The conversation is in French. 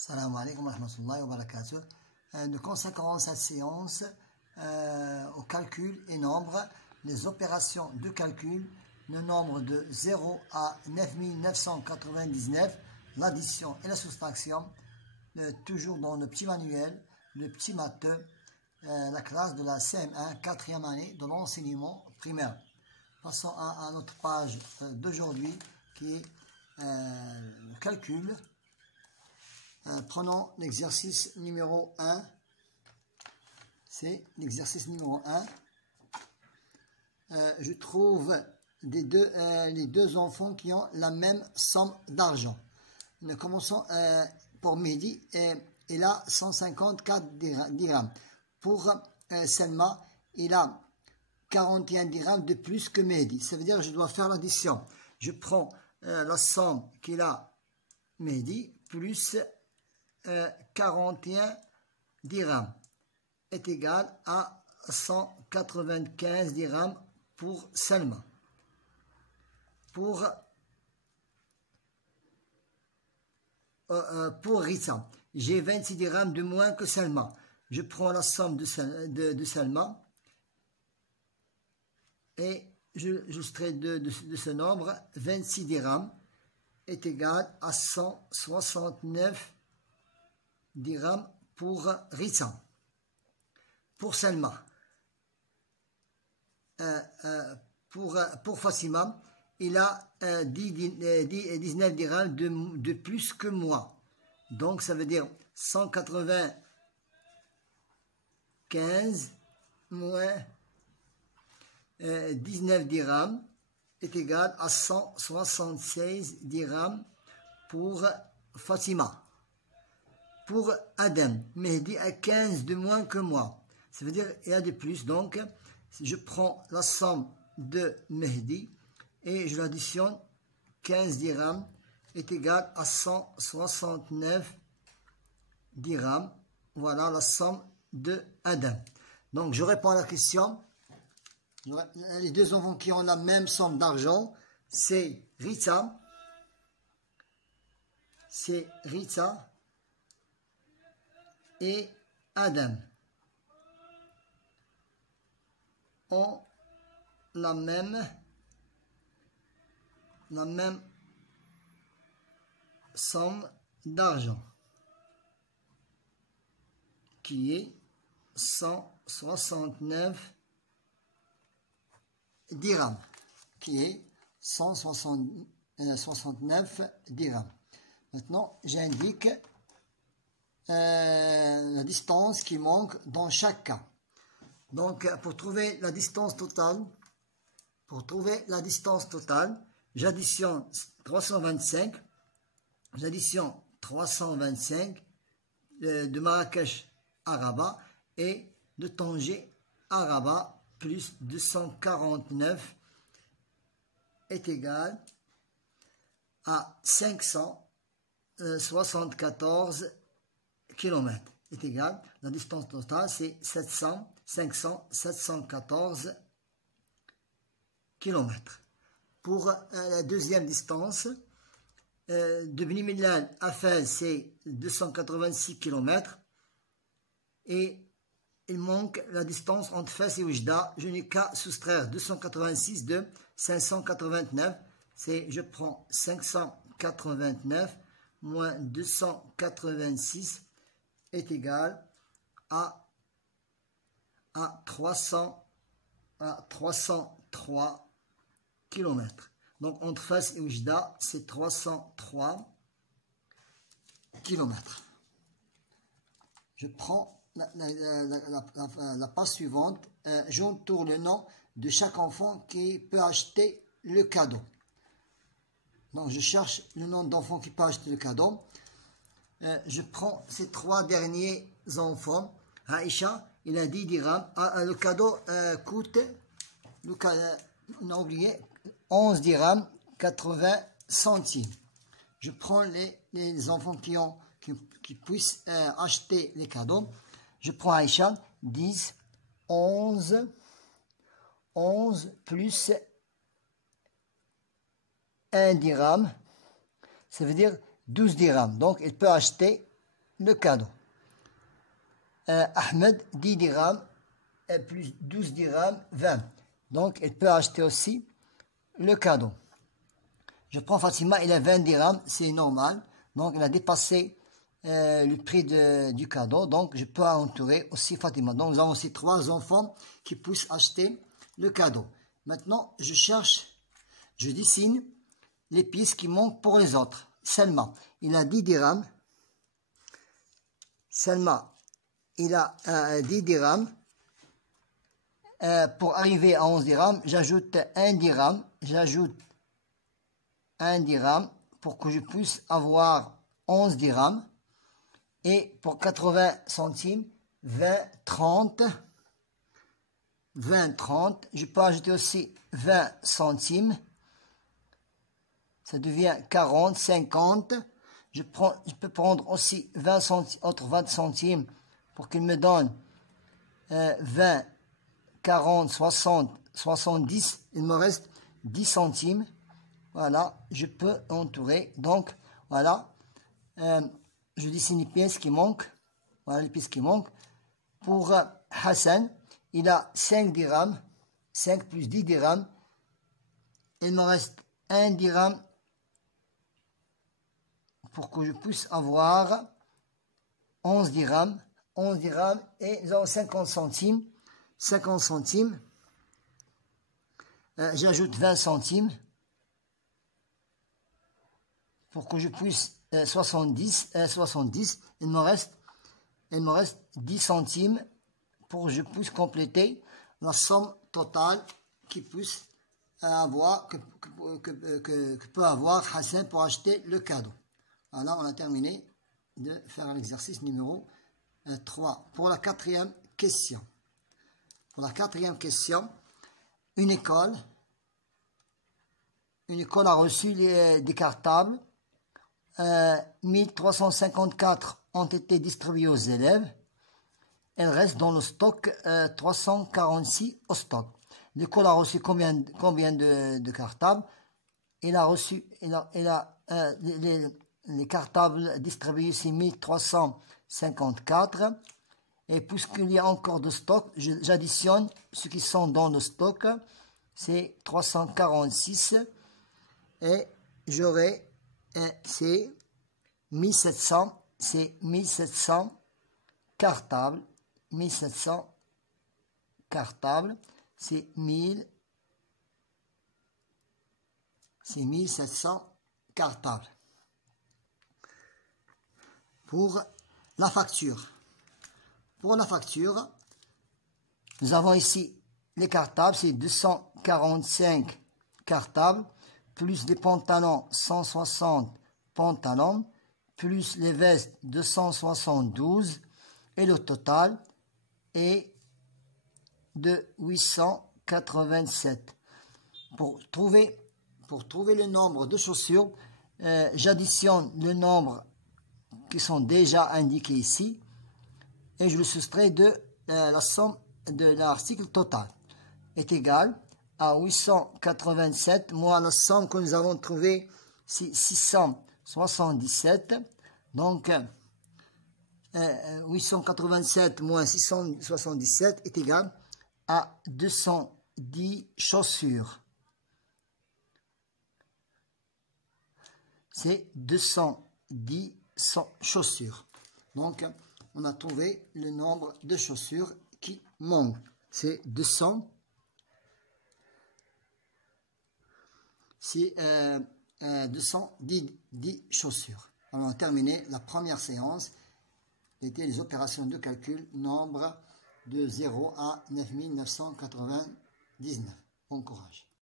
Salam alaikum wa rahmatullahi wa barakatuh. Nous consacrons cette séance au calcul et nombre, les opérations de calcul, le nombre de 0 à 9999, l'addition et la soustraction, toujours dans le petit manuel, le petit matheux, la classe de la CM1, 4e année de l'enseignement primaire. Passons à notre page d'aujourd'hui qui est le calcul. Prenons l'exercice numéro 1. C'est l'exercice numéro 1. Je trouve les deux enfants qui ont la même somme d'argent. Nous commençons pour Mehdi. Il a 154 dirhams. Pour Selma, il a 41 dirhams de plus que Mehdi. Ça veut dire que je dois faire l'addition. Je prends la somme qu'il a Mehdi plus 41 dirhams est égal à 195 dirhams pour Selma. Pour Rissa, j'ai 26 dirhams de moins que Selma. Je prends la somme de Selma et j'extrais de ce nombre. 26 dirhams est égal à 169 dirhams pour Rissa. Pour Selma, pour Fatima, il a 19 dirhams de plus que moi. Donc ça veut dire 195 moins 19 dirhams est égal à 176 dirhams pour Fatima. Pour Adam, Mehdi a 15 de moins que moi. Ça veut dire qu'il y a de plus. Donc, je prends la somme de Mehdi et je l'additionne. 15 dirhams est égal à 169 dirhams. Voilà la somme de Adam. Donc, je réponds à la question. Les deux enfants qui ont la même somme d'argent, c'est Rita. Et Adam ont la même somme d'argent qui est 169 dirhams, dirhams. Maintenant, j'indique la distance qui manque dans chaque cas. Donc, pour trouver la distance totale, j'additionne 325 de Marrakech à Rabat et de Tanger à Rabat plus 249 est égal à 574 km. Est égal, la distance totale c'est 714 km. Pour la deuxième distance, de Bni Mellal à Fès, c'est 286 km. Et il manque la distance entre Fès et Oujda. Je n'ai qu'à soustraire 286 de 589. Je prends 589 moins 286 est égal à 303 km. Donc, entre Fès et Oujda, c'est 303 km. Je prends la page suivante. J'entoure le nom de chaque enfant qui peut acheter le cadeau. Donc, je cherche le nom d'enfant qui peut acheter le cadeau. Je prends ces trois derniers enfants. Aïcha, il a 10 dirhams. Le cadeau coûte, on a oublié, 11 dirhams 80 centimes. Je prends les enfants qui puissent acheter les cadeaux. Je prends Aïcha, 10, 11 plus 1 dirham. Ça veut dire 12 dirhams. Donc, il peut acheter le cadeau. Ahmed, 10 dirhams, plus 12 dirhams, 20. Donc, elle peut acheter aussi le cadeau. Je prends Fatima, il a 20 dirhams, c'est normal. Donc, elle a dépassé le prix du cadeau. Donc, je peux entourer aussi Fatima. Donc, nous avons aussi 3 enfants qui puissent acheter le cadeau. Maintenant, je dessine les pièces qui manquent pour les autres. Selma, il a 10 dirhams. Selma, il a 10 dirhams. Pour arriver à 11 dirhams, j'ajoute 1 dirham. J'ajoute 1 dirham pour que je puisse avoir 11 dirhams. Et pour 80 centimes, 20, 30. 20, 30. Je peux ajouter aussi 20 centimes. Ça devient 40, 50. Je peux prendre aussi 20 centimes, autres 20 centimes pour qu'il me donne 20, 40, 60, 70. Il me reste 10 centimes. Voilà, je peux entourer. Donc, voilà. Je dessine les pièces qui manquent. Voilà les pièces qui manquent. Pour Hassan, il a 5 dirhams. 5 plus 10 dirhams. Il me reste 1 dirham pour que je puisse avoir 11 dirhams. 11 dirhams et nous avons 50 centimes. 50 centimes. J'ajoute 20 centimes pour que je puisse 70. Il me reste 10 centimes pour que je puisse compléter la somme totale qui puisse avoir que peut avoir Hassan pour acheter le cadeau. Alors on a terminé de faire l'exercice numéro 3. Pour la 4e question. Pour la 4e question, une école a reçu des cartables. 1354 ont été distribués aux élèves. Il reste dans le stock 346 au stock. L'école a reçu combien de cartables? Il a reçu les cartables distribués, c'est 1354. Et puisqu'il y a encore de stock, j'additionne ceux qui sont dans le stock. C'est 346. Et j'aurai, c'est 1700. C'est 1700 cartables. 1700 cartables. C'est 1700 cartables. Pour la facture. Pour la facture, nous avons ici les cartables, c'est 245 cartables, plus les pantalons, 160 pantalons, plus les vestes, 272, et le total est de 887. Pour trouver le nombre de chaussures, j'additionne le nombre qui sont déjà indiqués ici, et je le soustrais de la somme de l'article total est égale à 887 moins la somme que nous avons trouvée, c'est 677. Donc 887 moins 677 est égal à 210 chaussures. C'est 210 chaussures. Donc on a trouvé le nombre de chaussures qui manquent. C'est 200. C'est 210 chaussures. On a terminé la première séance. C'était les opérations de calcul, nombre de 0 à 9999. Bon courage.